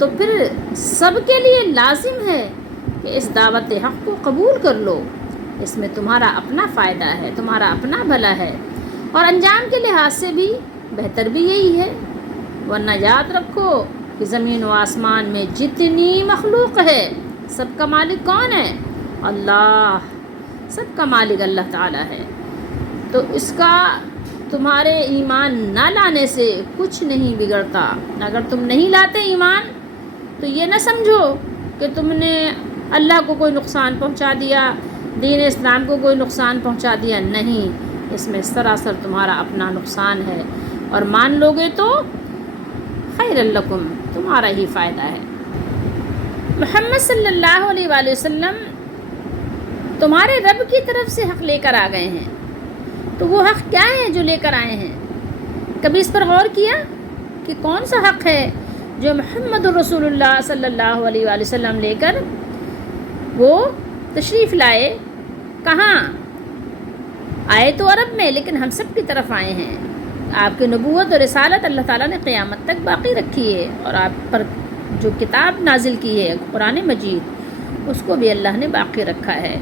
تو پھر سب کے لیے لازم ہے کہ اس دعوت حق کو قبول کر لو. اس میں تمہارا اپنا فائدہ ہے، تمہارا اپنا بھلا ہے، اور انجام کے لحاظ سے بھی بہتر بھی یہی ہے. ورنہ یاد رکھو کہ زمین و آسمان میں جتنی مخلوق ہے سب کا مالک کون ہے؟ اللہ. سب کا مالک اللہ تعالیٰ ہے. تو اس کا تمہارے ایمان نہ لانے سے کچھ نہیں بگڑتا. اگر تم نہیں لاتے ایمان تو یہ نہ سمجھو کہ تم نے اللہ کو کوئی نقصان پہنچا دیا، دین اسلام کو کوئی نقصان پہنچا دیا. نہیں، اس میں سراسر تمہارا اپنا نقصان ہے، اور مان لو گے تو خیر لکم، تمہارا ہی فائدہ ہے. محمد صلی اللہ علیہ وآلہ وسلم تمہارے رب کی طرف سے حق لے کر آ گئے ہیں. تو وہ حق کیا ہے جو لے کر آئے ہیں؟ کبھی اس پر غور کیا کہ کون سا حق ہے جو محمد رسول اللہ صلی اللہ علیہ وآلہ وسلم لے کر وہ تشریف لائے؟ کہاں آئے؟ تو عرب میں، لیکن ہم سب کی طرف آئے ہیں. آپ کی نبوت اور رسالت اللہ تعالیٰ نے قیامت تک باقی رکھی ہے، اور آپ پر جو کتاب نازل کی ہے قرآن مجید، اس کو بھی اللہ نے باقی رکھا ہے،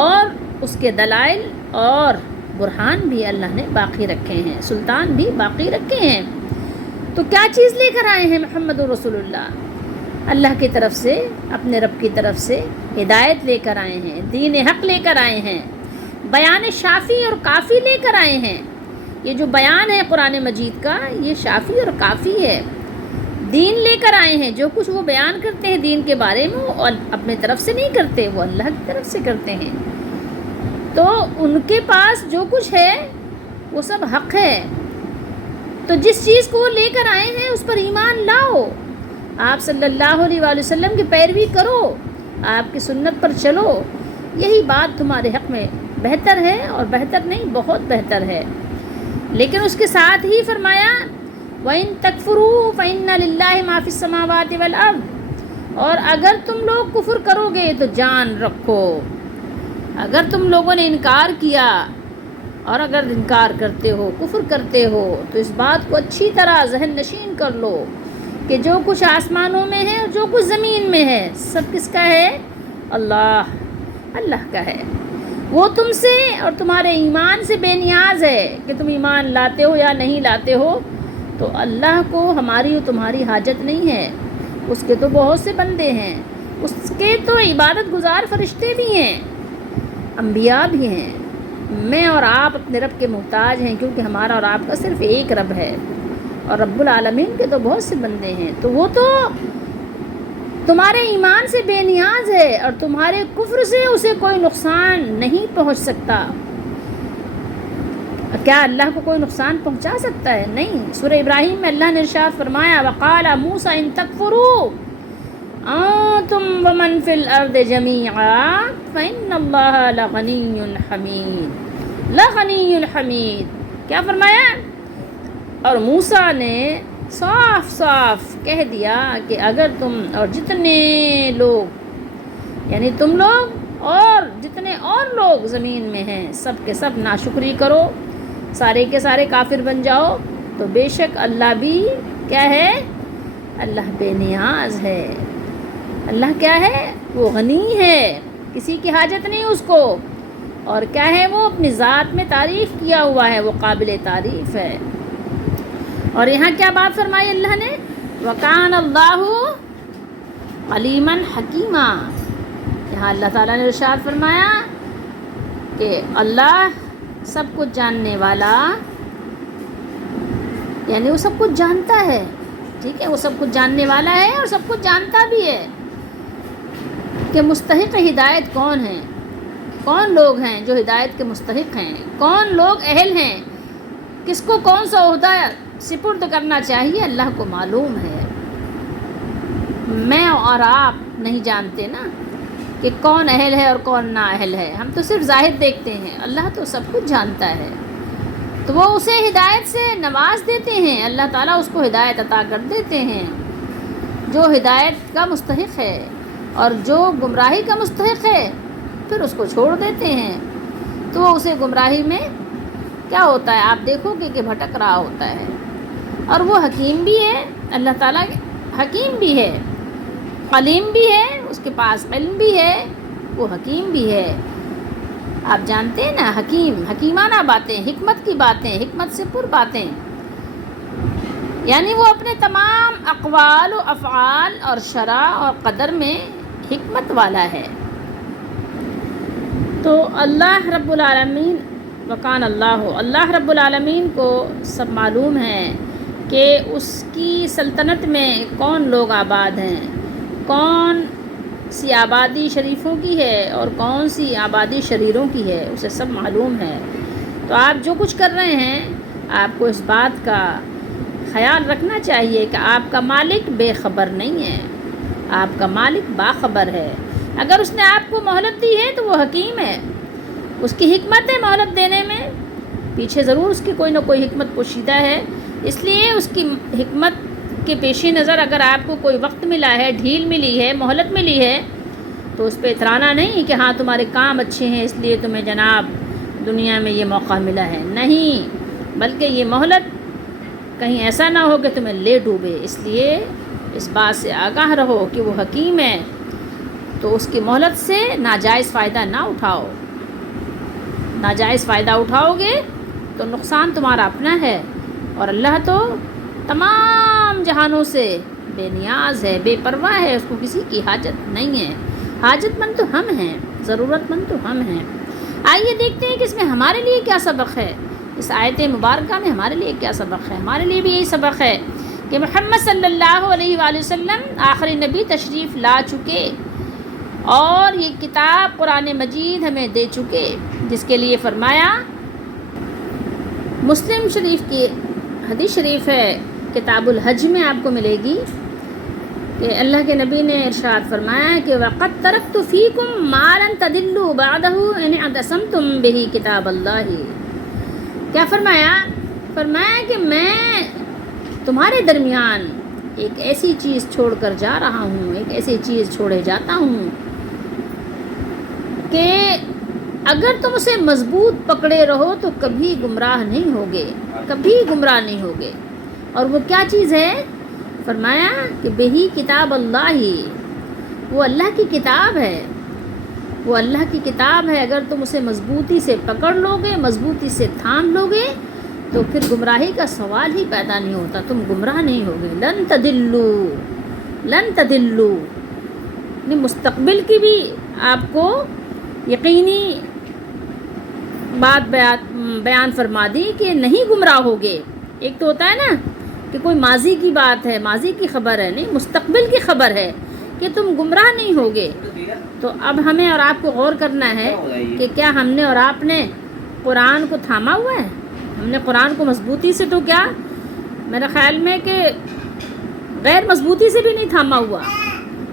اور اس کے دلائل اور برہان بھی اللہ نے باقی رکھے ہیں، سلطان بھی باقی رکھے ہیں. تو کیا چیز لے کر آئے ہیں محمد رسول اللہ؟ اللہ کی طرف سے، اپنے رب کی طرف سے ہدایت لے کر آئے ہیں، دین حق لے کر آئے ہیں، بیان شافی اور کافی لے کر آئے ہیں. یہ جو بیان ہے قرآن مجید کا، یہ شافی اور کافی ہے. دین لے کر آئے ہیں. جو کچھ وہ بیان کرتے ہیں دین کے بارے میں، وہ اپنے طرف سے نہیں کرتے، وہ اللہ کی طرف سے کرتے ہیں. تو ان کے پاس جو کچھ ہے وہ سب حق ہے. تو جس چیز کو وہ لے کر آئے ہیں اس پر ایمان لاؤ. آپ صلی اللہ علیہ وآلہ وسلم کی پیروی کرو، آپ کی سنت پر چلو. یہی بات تمہارے حق میں بہتر ہے، اور بہتر نہیں، بہت بہتر ہے. لیکن اس کے ساتھ ہی فرمایا وَإِن تَكْفُرُوا فَإِنَّ لِلَّهِ مَا فِي السَّمَاوَاتِ وَالْأَرْضِ. اور اگر تم لوگ کفر کرو گے تو جان رکھو، اگر تم لوگوں نے انکار کیا، اور اگر انکار کرتے ہو، کفر کرتے ہو، تو اس بات کو اچھی طرح ذہن نشین کر لو کہ جو کچھ آسمانوں میں ہے اور جو کچھ زمین میں ہے سب کس کا ہے؟ اللہ کا ہے. وہ تم سے اور تمہارے ایمان سے بے نیاز ہے کہ تم ایمان لاتے ہو یا نہیں لاتے ہو. تو اللہ کو ہماری اور تمہاری حاجت نہیں ہے. اس کے تو بہت سے بندے ہیں، اس کے تو عبادت گزار فرشتے بھی ہیں، انبیاء بھی ہیں. میں اور آپ اپنے رب کے محتاج ہیں، کیونکہ ہمارا اور آپ کا صرف ایک رب ہے، اور رب العالمین کے تو بہت سے بندے ہیں. تو وہ تو تمہارے ایمان سے بے نیاز ہے، اور تمہارے کفر سے اسے کوئی نقصان نہیں پہنچ سکتا. کیا اللہ کو کوئی نقصان پہنچا سکتا ہے؟ نہیں. سورہ ابراہیم میں اللہ نے ارشاد فرمایا وَقَالَ مُوسَىٰ إِن تَكْفُرُوا أَنتُمْ وَمَنْ فِي الْأَرْضِ جَمِيعًا فَإِنَّ اللَّهَ لَغَنِيٌّ حَمِيدٌ. کیا فرمایا؟ اور موسیٰ نے صاف صاف کہہ دیا کہ اگر تم اور جتنے لوگ، یعنی تم لوگ اور جتنے اور لوگ زمین میں ہیں، سب کے سب ناشکری کرو، سارے کے سارے کافر بن جاؤ، تو بے شک اللہ بھی کیا ہے؟ اللہ بے نیاز ہے. اللہ کیا ہے؟ وہ غنی ہے، کسی کی حاجت نہیں اس کو. اور کیا ہے؟ وہ اپنی ذات میں تعریف کیا ہوا ہے، وہ قابل تعریف ہے. اور یہاں کیا بات فرمائی اللہ نے؟ وَكَانَ اللَّهُ عَلِيمًا حَكِيمًا. یہاں اللہ تعالیٰ نے ارشاد فرمایا کہ اللہ سب کچھ جاننے والا، یعنی وہ سب کچھ جانتا ہے. ٹھیک ہے، وہ سب کچھ جاننے والا ہے اور سب کچھ جانتا بھی ہے کہ مستحق ہدایت کون ہیں، کون لوگ ہیں جو ہدایت کے مستحق ہیں، کون لوگ اہل ہیں، کس کو کون سا عہدہ سپرد کرنا چاہیے، اللہ کو معلوم ہے. میں اور آپ نہیں جانتے نا کہ کون اہل ہے اور کون نا اہل ہے. ہم تو صرف ظاہر دیکھتے ہیں، اللہ تو سب کچھ جانتا ہے. تو وہ اسے ہدایت سے نواز دیتے ہیں، اللہ تعالیٰ اس کو ہدایت عطا کر دیتے ہیں. جو ہدایت کا مستحق ہے، اور جو گمراہی کا مستحق ہے پھر اس کو چھوڑ دیتے ہیں. تو وہ اسے گمراہی میں کیا ہوتا ہے آپ دیکھو گے کہ بھٹک رہا ہوتا ہے. اور وہ حکیم بھی ہے، اللہ تعالیٰ حکیم بھی ہے، علیم بھی ہے، اس کے پاس علم بھی ہے، وہ حکیم بھی ہے۔ آپ جانتے ہیں نا، حکیم، حکیمانہ باتیں، حکمت کی باتیں، حکمت سے پر باتیں، یعنی وہ اپنے تمام اقوال و افعال اور شرع اور قدر میں حکمت والا ہے۔ تو اللہ رب العالمین وکان اللہ رب العالمین کو سب معلوم ہے کہ اس کی سلطنت میں کون لوگ آباد ہیں، کون سی آبادی شریفوں کی ہے اور کون سی آبادی شریروں کی ہے، اسے سب معلوم ہے۔ تو آپ جو کچھ کر رہے ہیں، آپ کو اس بات کا خیال رکھنا چاہیے کہ آپ کا مالک بے خبر نہیں ہے، آپ کا مالک باخبر ہے۔ اگر اس نے آپ کو مہلت دی ہے تو وہ حکیم ہے، اس کی حکمت ہے مہلت دینے میں، پیچھے ضرور اس کی کوئی نہ کوئی حکمت پوشیدہ ہے۔ اس لیے اس کی حکمت کے پیش نظر اگر آپ کو کوئی وقت ملا ہے، ڈھیل ملی ہے، مہلت ملی ہے، تو اس پہ اترانا نہیں کہ ہاں تمہارے کام اچھے ہیں اس لیے تمہیں جناب دنیا میں یہ موقع ملا ہے، نہیں، بلکہ یہ مہلت کہیں ایسا نہ ہو کہ تمہیں لے ڈوبے۔ اس لیے اس بات سے آگاہ رہو کہ وہ حکیم ہے، تو اس کی مہلت سے ناجائز فائدہ نہ اٹھاؤ۔ ناجائز فائدہ اٹھاؤ گے تو نقصان تمہارا اپنا ہے، اور اللہ تو تمام جہانوں سے بے نیاز ہے، بے پرواہ ہے، اس کو کسی کی حاجت نہیں ہے۔ حاجت مند تو ہم ہیں، ضرورت مند تو ہم ہیں۔ آئیے دیکھتے ہیں کہ اس میں ہمارے لیے کیا سبق ہے، اس آیت مبارکہ میں ہمارے لیے کیا سبق ہے۔ ہمارے لیے بھی یہی سبق ہے کہ محمد صلی اللہ علیہ وآلہ وسلم آخری نبی تشریف لا چکے، اور یہ کتاب قرآن مجید ہمیں دے چکے، جس کے لیے فرمایا، مسلم شریف کی حدیث شریف ہے، کتاب الحج میں آپ کو ملے گی، کہ اللہ کے نبی نے ارشاد فرمایا کہ وَقَدْ تَرَكْتُ فِيكُمْ مَا لَن تَضِلُّوا بَعْدَهُ إِنِ اعْتَصَمْتُمْ بِهِ کتاب اللہ۔ کیا فرمایا کہ میں تمہارے درمیان ایک ایسی چیز چھوڑ کر جا رہا ہوں، ایک ایسی چیز چھوڑے جاتا ہوں کہ اگر تم اسے مضبوط پکڑے رہو تو کبھی گمراہ نہیں ہوگے، کبھی گمراہ نہیں ہوگے۔ اور وہ کیا چیز ہے؟ فرمایا کہ بہی کتاب اللہ، وہ اللہ کی کتاب ہے، وہ اللہ کی کتاب ہے۔ اگر تم اسے مضبوطی سے پکڑ لو گے، مضبوطی سے تھام لو گے، تو پھر گمراہی کا سوال ہی پیدا نہیں ہوتا، تم گمراہ نہیں ہوگے۔ لن تضلوا، لن تضلوا، یعنی مستقبل کی بھی آپ کو یقینی بات بیان فرما دی کہ نہیں گمراہ ہوگے۔ ایک تو ہوتا ہے نا کہ کوئی ماضی کی بات ہے، ماضی کی خبر ہے، نہیں، مستقبل کی خبر ہے کہ تم گمراہ نہیں ہوگے۔ تو اب ہمیں اور آپ کو غور کرنا ہے کہ کیا ہم نے اور آپ نے قرآن کو تھاما ہوا ہے؟ ہم نے قرآن کو مضبوطی سے، تو کیا میرے خیال میں کہ غیر مضبوطی سے بھی نہیں تھاما ہوا،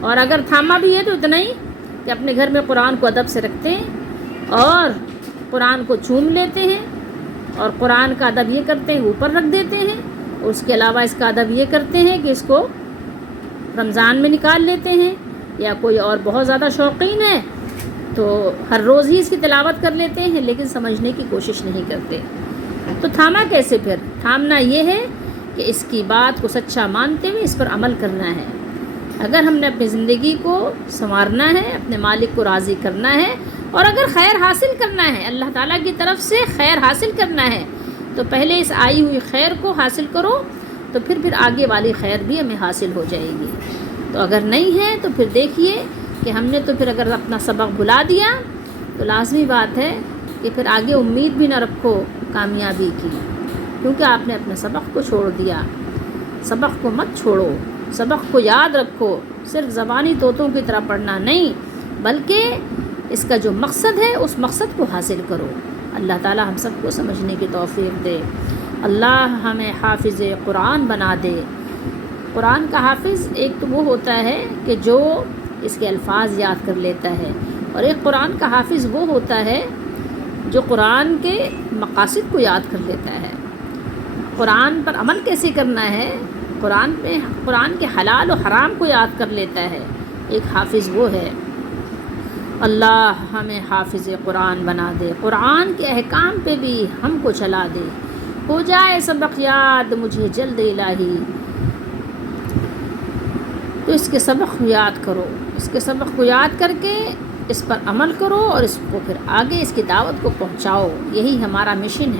اور اگر تھاما بھی ہے تو اتنا ہی کہ اپنے گھر میں قرآن کو ادب سے رکھتے ہیں اور قرآن کو چوم لیتے ہیں، اور قرآن کا ادب یہ کرتے ہیں اوپر رکھ دیتے ہیں، اور اس کے علاوہ اس کا ادب یہ کرتے ہیں کہ اس کو رمضان میں نکال لیتے ہیں، یا کوئی اور بہت زیادہ شوقین ہے تو ہر روز ہی اس کی تلاوت کر لیتے ہیں، لیکن سمجھنے کی کوشش نہیں کرتے۔ تو تھاما کیسے؟ پھر تھامنا یہ ہے کہ اس کی بات کو سچا مانتے ہوئے اس پر عمل کرنا ہے۔ اگر ہم نے اپنی زندگی کو سنوارنا ہے، اپنے مالک کو راضی کرنا ہے، اور اگر خیر حاصل کرنا ہے، اللہ تعالیٰ کی طرف سے خیر حاصل کرنا ہے، تو پہلے اس آئی ہوئی خیر کو حاصل کرو، تو پھر آگے والی خیر بھی ہمیں حاصل ہو جائے گی۔ تو اگر نہیں ہے تو پھر دیکھیے کہ ہم نے تو پھر اگر اپنا سبق بھلا دیا تو لازمی بات ہے کہ پھر آگے امید بھی نہ رکھو کامیابی کی، کیونکہ آپ نے اپنے سبق کو چھوڑ دیا۔ سبق کو مت چھوڑو، سبق کو یاد رکھو، صرف زبانی طوطوں کی طرح پڑھنا نہیں، بلکہ اس کا جو مقصد ہے اس مقصد کو حاصل کرو۔ اللہ تعالی ہم سب کو سمجھنے کی توفیق دے۔ اللہ ہمیں حافظ قرآن بنا دے۔ قرآن کا حافظ ایک تو وہ ہوتا ہے کہ جو اس کے الفاظ یاد کر لیتا ہے، اور ایک قرآن کا حافظ وہ ہوتا ہے جو قرآن کے مقاصد کو یاد کر لیتا ہے۔ قرآن پر عمل کیسے کرنا ہے، قرآن کے حلال و حرام کو یاد کر لیتا ہے، ایک حافظ وہ ہے۔ اللہ ہمیں حافظ قرآن بنا دے، قرآن کے احکام پہ بھی ہم کو چلا دے، ہو جائے سبق یاد مجھے جلد الہی، تو اس کے سبق کو یاد کرو، اس کے سبق کو یاد کر کے اس پر عمل کرو اور اس کو پھر آگے اس کی دعوت کو پہنچاؤ. یہی ہمارا مشن ہے.